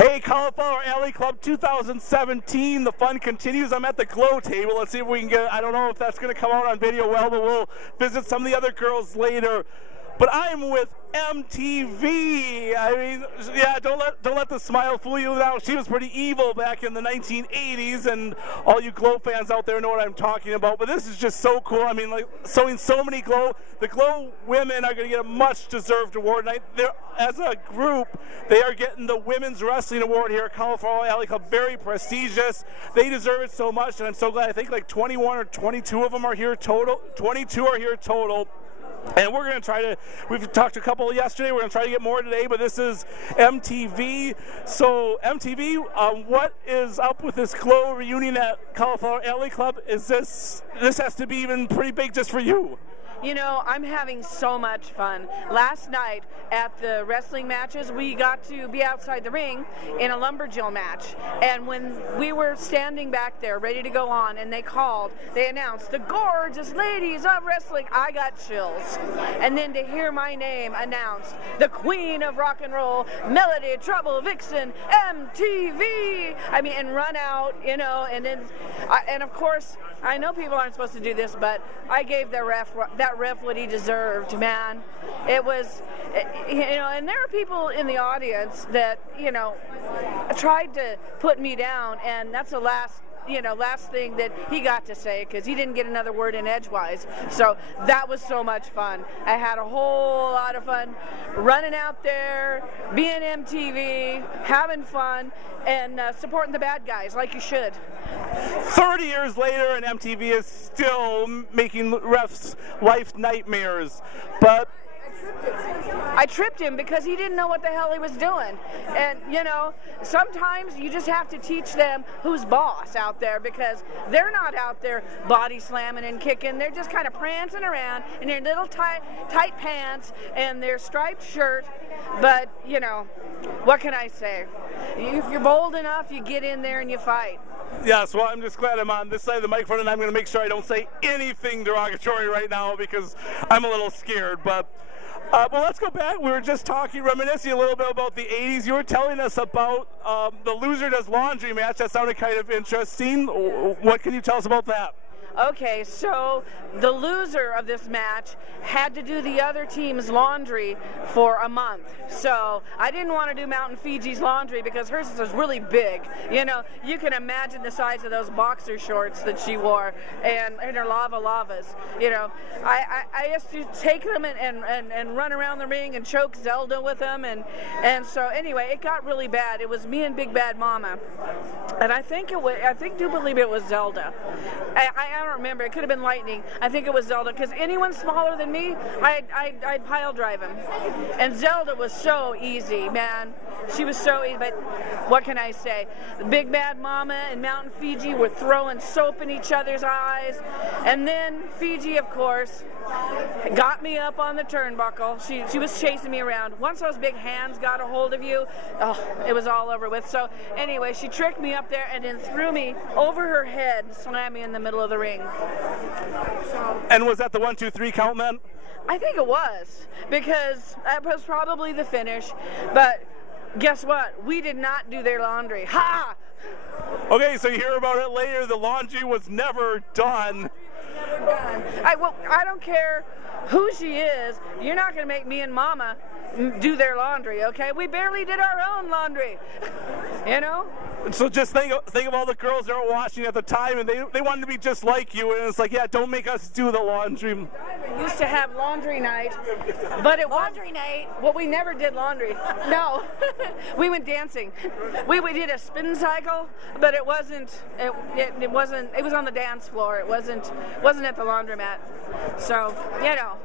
Hey, Cauliflower Alley Club 2017, the fun continues. I'm at the glow table. Let's see if we can get, I don't know if that's going to come out on video well, but we'll visit some of the other girls later. But I'm with MTV. I mean, yeah, don't let the smile fool you now. She was pretty evil back in the 1980s, and all you Glow fans out there know what I'm talking about. But this is just so cool. I mean, like, showing so many Glow. The Glow women are going to get a much-deserved award. And as a group, they are getting the Women's Wrestling Award here at Cauliflower Alley Club. Very prestigious. They deserve it so much, and I'm so glad. I think like 21 or 22 of them are here total. 22 are here total. And we're going to try to, we've talked to a couple yesterday, we're going to try to get more today, but this is MTV. So MTV, what is up with this Glow reunion at Cauliflower Alley Club? Is this has to be even pretty big just for you? You know, I'm having so much fun. Last night at the wrestling matches, we got to be outside the ring in a lumberjill match. And when we were standing back there ready to go on and they announced, the gorgeous ladies of wrestling, I got chills. And then to hear my name announced, the queen of rock and roll, Melody Trouble Vixen, MTV. I mean, and run out, you know, and then, and of course, I know people aren't supposed to do this, but I gave that ref what he deserved, man. It was, you know, and there are people in the audience that, you know, tried to put me down, and that's the last thing that he got to say, because he didn't get another word in edgewise. So that was so much fun. I had a whole lot of fun running out there, being MTV, having fun, and supporting the bad guys like you should. 30 years later, and MTV is still making refs' life nightmares. But I tripped him because he didn't know what the hell he was doing. And, you know, sometimes you just have to teach them who's boss out there, because they're not out there body slamming and kicking. They're just kind of prancing around in their little tight pants and their striped shirt. But, you know, what can I say? If you're bold enough, you get in there and you fight. Yes, well, I'm just glad I'm on this side of the microphone, and I'm going to make sure I don't say anything derogatory right now because I'm a little scared. But well, let's go back. We were just talking, reminiscing a little bit about the 80s. You were telling us about the Loser Does Laundry match. That sounded kind of interesting. What can you tell us about that? Okay, so the loser of this match had to do the other team's laundry for a month. So I didn't want to do Mountain Fiji's laundry because hers was really big. You know, you can imagine the size of those boxer shorts that she wore and her lavas. You know, I used to take them and run around the ring and choke Zelda with them. And so anyway, it got really bad. It was me and Big Bad Mama. And I do believe it was Zelda. I don't remember. It could have been Lightning. I think it was Zelda, because anyone smaller than me, I'd pile drive him. And Zelda was so easy, man. She was so easy, but what can I say? The Big Bad Mama and Mountain Fiji were throwing soap in each other's eyes. And then Fiji, of course, got me up on the turnbuckle. She was chasing me around. Once those big hands got a hold of you, oh, it was all over with. So anyway, she tricked me up there and then threw me over her head and slammed me in the middle of the ring. And was that the 1, 2, 3 count then? I think it was, because that was probably the finish. But guess what? We did not do their laundry. Ha! Okay, so you hear about it later. The laundry was never done. Never done. I don't care who she is. You're not going to make me and Mama do their laundry, okay? We barely did our own laundry, you know? So just think of all the girls that were watching at the time, and they wanted to be just like you, and it's like, yeah, don't make us do the laundry. We used to have laundry night, but laundry night. Well, we never did laundry. No, we went dancing. We did a spin cycle, but it wasn't. It wasn't. It was on the dance floor. It wasn't at the laundromat. So you know.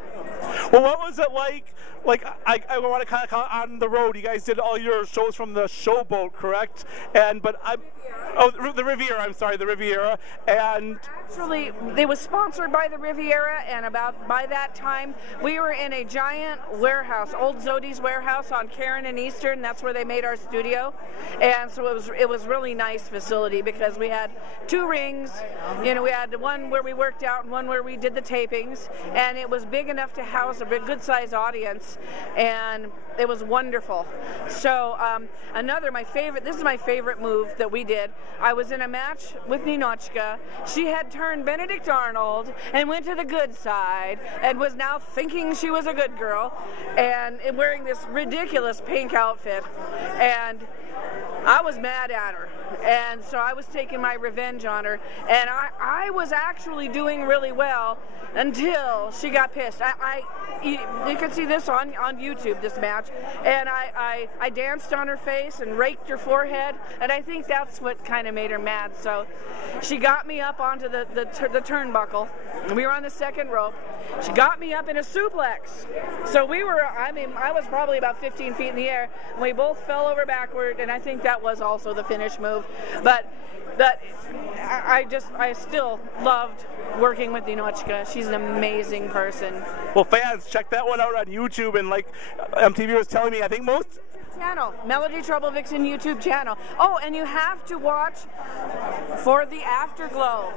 Well, what was it like? Like, I want to kind of call on the road. You guys did all your shows from the Showboat, correct? The Riviera. I'm sorry, the Riviera. And actually, it was sponsored by the Riviera, and by that time, we were in a giant warehouse, Old Zodi's warehouse on Karen and Eastern. That's where they made our studio, and so it was really nice facility because we had 2 rings. You know, we had one where we worked out and one where we did the tapings, and it was big enough to house, a good size audience, and it was wonderful. So this is my favorite move that we did. I was in a match with Ninochka. She had turned Benedict Arnold and went to the good side and was now thinking she was a good girl and wearing this ridiculous pink outfit. And I was mad at her, and so I was taking my revenge on her, and I was actually doing really well until she got pissed. You can see this on YouTube, this match, and I danced on her face and raked her forehead, and I think that's what kind of made her mad. So she got me up onto the turnbuckle, and we were on the second rope. She got me up in a suplex. So I was probably about 15 feet in the air, and we both fell over backward, and I think that was also the finish move. But I still loved working with Ninochka. She's an amazing person. Well, fans, check that one out on YouTube, and like MTV was telling me, I think most channel, Melody Trouble Vixen YouTube channel. Oh, and you have to watch For the Afterglow.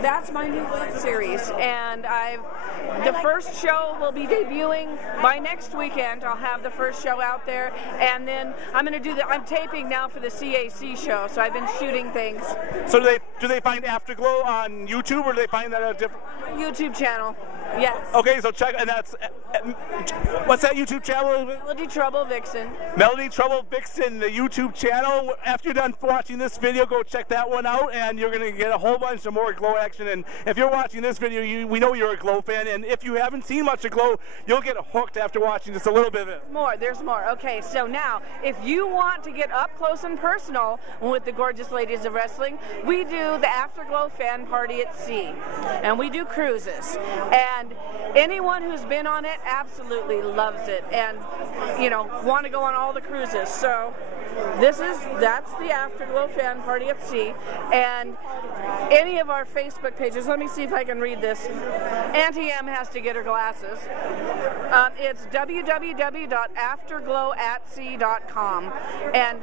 That's my new web series, and the first show will be debuting by next weekend. I'll have the first show out there, and then I'm taping now for the CAC show, so I've been shooting things. So do they find Afterglow on YouTube, or do they find that on a different YouTube channel? Yes. Okay, so check, and that's what's that YouTube channel? Melody Trouble Vixen. Melody Trouble Vixen, the YouTube channel. After you're done watching this video, go check that one out, and you're going to get a whole bunch of more Glow action. And if you're watching this video, we know you're a Glow fan, and if you haven't seen much of Glow, you'll get hooked after watching just a little bit of it. There's more. Okay, so now, if you want to get up close and personal with the gorgeous ladies of wrestling, we do the Afterglow Fan Party at Sea, and we do cruises. And anyone who's been on it absolutely loves it, and want to go on all the cruises. So that's the Afterglow Fan Party at Sea, and any of our Facebook pages. Let me see if I can read this. Auntie M has to get her glasses. It's www.afterglowatsea.com, and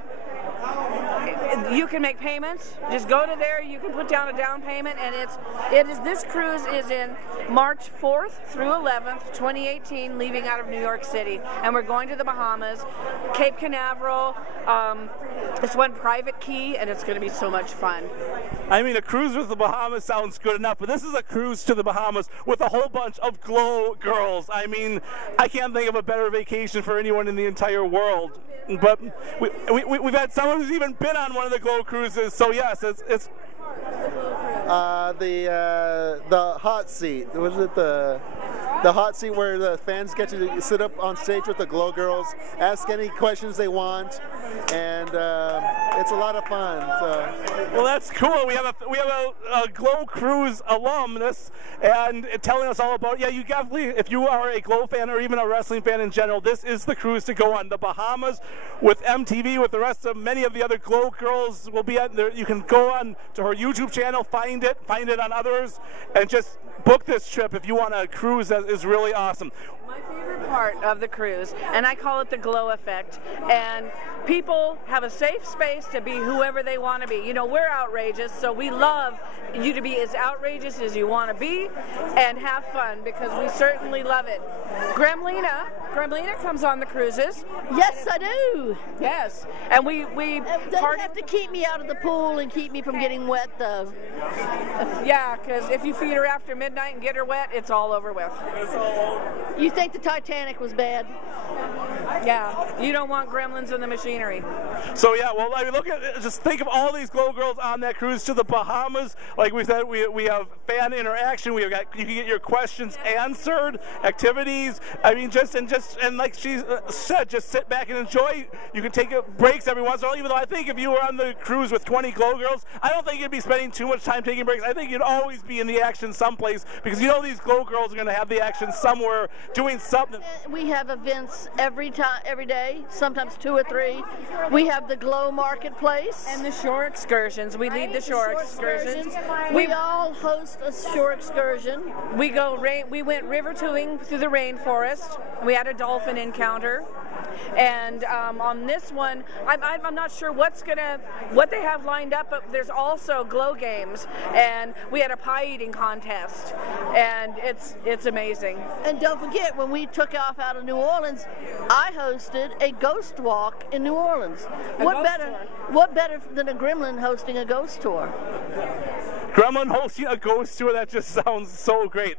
you can make payments. Just go to there. You can put down a down payment, and this cruise is in March 4th through 11th, 2018, leaving out of New York City, and we're going to the Bahamas, Cape Canaveral. It's one private key, and it's going to be so much fun. I mean, a cruise with the Bahamas sounds good enough, but this is a cruise to the Bahamas with a whole bunch of Glow girls. I mean, I can't think of a better vacation for anyone in the entire world. But we've had someone who's even been on one of the Glow cruises, so yes, it's the hot seat. Was it the hot seat where the fans get to sit up on stage with the Glow girls, ask any questions they want, and it's a lot of fun. So. Well, that's cool. We have a Glow Cruise alumnus and telling us all about. Yeah, you definitely, if you are a Glow fan or even a wrestling fan in general, this is the cruise to go on. The Bahamas with MTV, with the rest of many of the other Glow girls will be at there. You can go on to her YouTube channel, find it on others, and just book this trip if you want a cruise that is really awesome. My favorite part of the cruise, and I call it the Glow effect, and people have a safe space to be whoever they want to be. We're outrageous, so we love you to be as outrageous as you want to be and have fun, because we certainly love it. Gremlina comes on the cruises. Yes, I do. Yes, and we they have to keep me out of the pool and keep me from getting wet, though. Yeah, because if you feed her after midnight and get her wet, it's all over with. You think the Titanic was bad? Yeah, you don't want gremlins in the machinery. So yeah, well, I mean, just think of all these Glow girls on that cruise to the Bahamas. Like we said, we have fan interaction. You can get your questions answered, activities. I mean, and like she said, just sit back and enjoy. You can take breaks every once in a while. Even though I think if you were on the cruise with 20 Glow girls, I don't think you'd be spending too much time taking breaks. I think you'd always be in the action someplace, because these Glow girls are going to have the action somewhere doing something. We have events every day, sometimes 2 or 3. We have the Glow Marketplace and the shore excursions. We lead the shore excursions. We all host a shore excursion. We went river tubing through the rainforest. We had a dolphin encounter. And on this one, I'm not sure what they have lined up, but there's also glow games, and we had a pie eating contest, and it's amazing. And don't forget, when we took off out of New Orleans, I hosted a ghost walk in New Orleans. What better than a gremlin hosting a ghost tour? Gremlin hosting a ghost tour, that just sounds so great.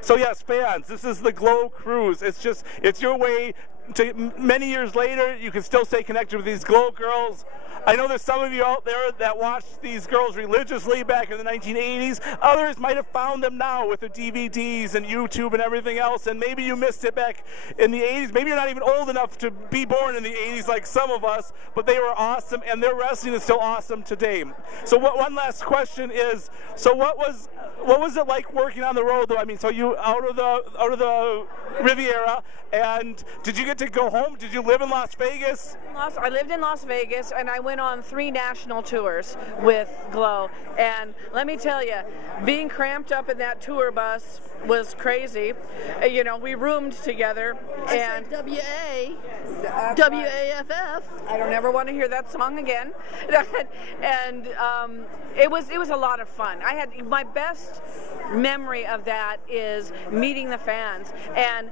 So yes, fans, this is the Glow Cruise. It's your way to, many years later, you can still stay connected with these Glow girls. I know there's some of you out there that watched these girls religiously back in the 1980s. Others might have found them now with the DVDs and YouTube and everything else, and maybe you missed it back in the 80s. Maybe you're not even old enough to be born in the 80s like some of us, but they were awesome, and their wrestling is still awesome today. So one last question is, so what was it like working on the road, though? I mean, so you out of the Riviera, and did you get to go home? Did you live in Las Vegas? I lived in Las Vegas, and I went on 3 national tours with Glow. And let me tell you, being cramped up in that tour bus was crazy. You know, we roomed together. And WAFF. I don't ever want to hear that song again. And it was a lot of fun. I had my best memory of that is meeting the fans. And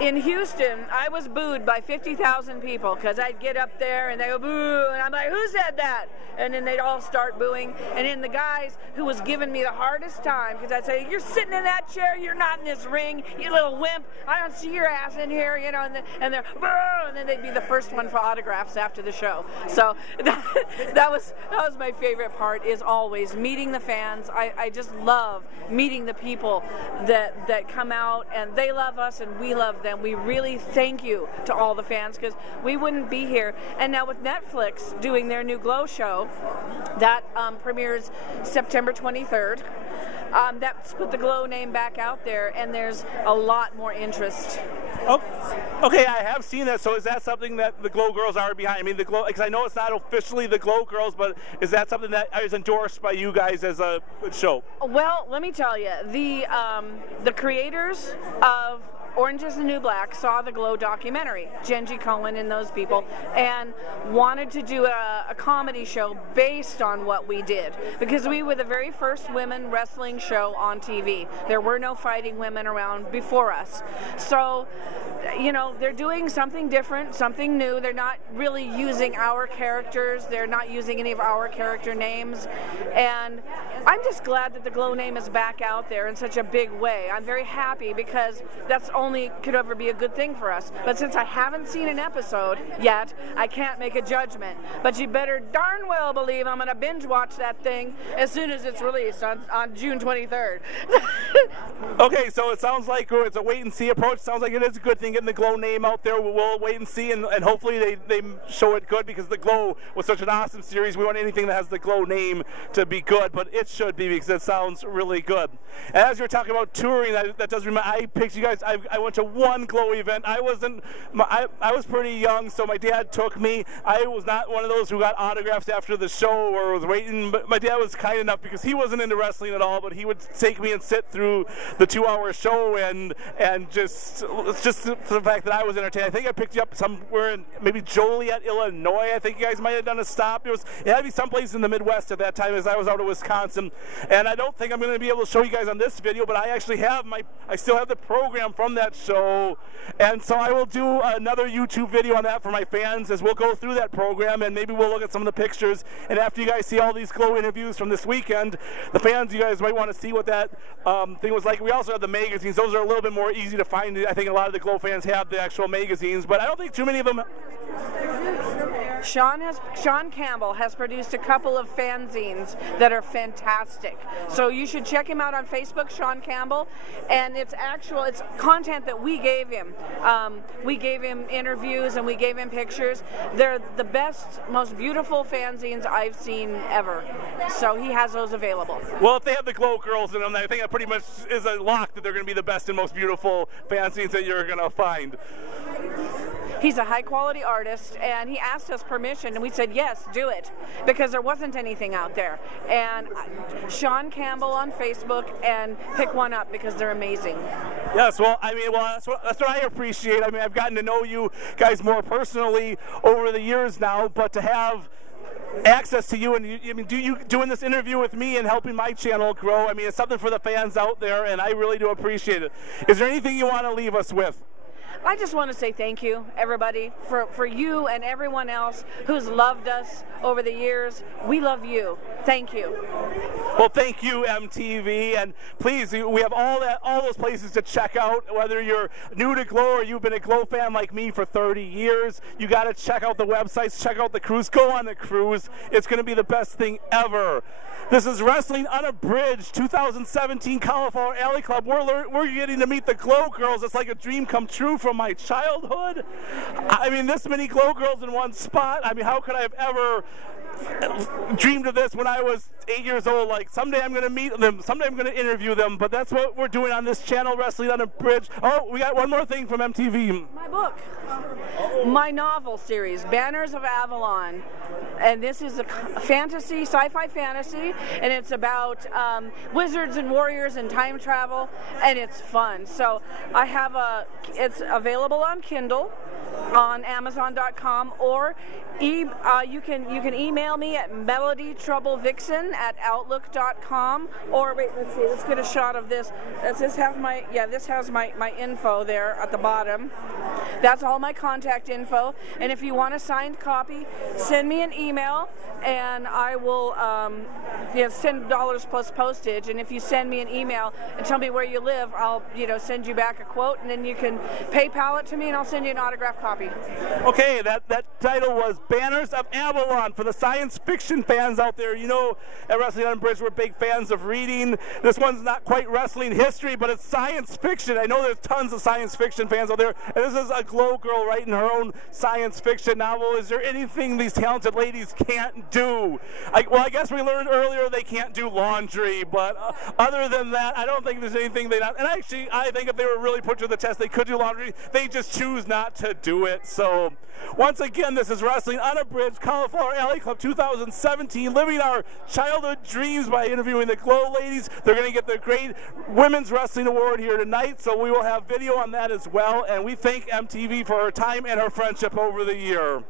in Houston, I was booed by 50,000 people because I'd get up there and they go boo, and I'm like, who said that? And then they'd all start booing. And then the guys who was giving me the hardest time, because I'd say, you're sitting in that chair, you're not in this ring, you little wimp, I don't see your ass in here, you know, and they're boo, and then they'd be the first one for autographs after the show. So that was my favorite part, is always meeting the fans. I just love meeting the people that come out, and they love us and we love them. We really thank you to all the fans, because we wouldn't be here. And now with Netflix doing their new Glow show, that premieres September 23rd. That's put the Glow name back out there, and there's a lot more interest. Oh, okay, I have seen that. So is that something that the Glow girls are behind? I mean, the Glow, because I know it's not officially the Glow girls, but is that something that is endorsed by you guys as a show? Well, let me tell you, the creators of Orange is the New Black saw the Glow documentary, Genji Cohen and those people, and wanted to do a comedy show based on what we did, because we were the very first women wrestling show on TV. There were no fighting women around before us. So, you know, they're doing something different, something new. They're not really using our characters. They're not using any of our character names. And I'm just glad that the Glow name is back out there in such a big way. I'm very happy, because that's only could ever be a good thing for us. But since I haven't seen an episode yet, I can't make a judgment. But you better darn well believe I'm going to binge watch that thing as soon as it's released on June 23rd. Okay, so it sounds like it's a wait-and-see approach. Sounds like it is a good thing getting the Glow name out there. We'll wait and see, and hopefully they show it good, because the Glow was such an awesome series. We want anything that has the Glow name to be good, but it should be, because it sounds really good. And as you're talking about touring, that does remind, I picked you guys, I went to one Glow event. I was pretty young, so my dad took me. I was not one of those who got autographs after the show or was waiting, but my dad was kind enough, because he wasn't into wrestling at all, but he would take me and sit through the 2-hour show, and just the fact that I was entertained. I think I picked you up somewhere in maybe Joliet, Illinois. I think you guys might have done a stop. It had to be someplace in the Midwest at that time, as I was out of Wisconsin. And I don't think I'm going to be able to show you guys on this video, but I actually have I still have the program from that show, and so I will do another YouTube video on that for my fans, as we'll go through that program, and maybe we'll look at some of the pictures. And after you guys see all these Glow interviews from this weekend, the fans, you guys might want to see what that thing was like. We also have the magazines. Those are a little bit more easy to find. I think a lot of the Glow fans have the actual magazines, but I don't think too many of them. Sean Campbell has produced a couple of fanzines that are fantastic. So you should check him out on Facebook, Sean Campbell, and it's content that we gave him. We gave him interviews and we gave him pictures. They're the best, most beautiful fanzines I've seen ever. So he has those available. Well, if they have the Glow girls in them, I think that pretty much is a lock that they're going to be the best and most beautiful fanzines that you're going to find. He's a high-quality artist, and he asked us permission, and we said, yes, do it, because there wasn't anything out there. And Sean Campbell on Facebook, and pick one up because they're amazing. Yes, well, I mean, that's what I appreciate. I mean, I've gotten to know you guys more personally over the years now, but to have access to you, and I mean, doing this interview with me and helping my channel grow, I mean, it's something for the fans out there, and I really do appreciate it. Is there anything you want to leave us with? I just want to say thank you, everybody, for you and everyone else who's loved us over the years. We love you. Thank you. Well, thank you, MTV, and please, we have all those places to check out. Whether you're new to Glow or you've been a Glow fan like me for 30 years, you got to check out the websites, check out the cruise, go on the cruise. It's going to be the best thing ever. This is Wrestling Unabridged 2017 Cauliflower Alley Club. We're getting to meet the Glow girls. It's like a dream come true from my childhood. I mean, this many Glow girls in one spot. I mean, how could I have ever dreamed of this when I was 8 years old? Like, someday I'm going to meet them, someday I'm going to interview them, but that's what we're doing on this channel, Wrestling Unabridged. Oh, we got one more thing from MTV. My book. My novel series, Banners of Avalon. And this is a fantasy, sci-fi fantasy, and it's about wizards and warriors and time travel, and it's fun. So I have it's available on Kindle, on Amazon.com, or you can email me at melodytroublevixen@outlook.com, or wait, let's see, let's get a shot of this. Does this have this has my info there at the bottom. That's all my contact info, and if you want a signed copy, send me an email, and I will, it's $10 plus postage, and if you send me an email and tell me where you live, I'll, send you back a quote, and then you can PayPal it to me, and I'll send you an autographed copy. Okay, that title was Banners of Avalon. For the science fiction fans out there, at Wrestling Unabridged, we're big fans of reading. This one's not quite wrestling history, but it's science fiction. I know there's tons of science fiction fans out there, and this is a Glow girl writing her own science fiction novel. Is there anything these talented ladies can't do? I guess we learned earlier they can't do laundry, but other than that, I don't think there's anything they not. And actually, I think if they were really put to the test, they could do laundry. They just choose not to do it. So, once again, this is Wrestling Unabridged, Cauliflower Alley Club 2017, living our childhood dreams by interviewing the Glow ladies. They're going to get the great Women's Wrestling Award here tonight, so we will have video on that as well. And we thank MTV for her time and her friendship over the year.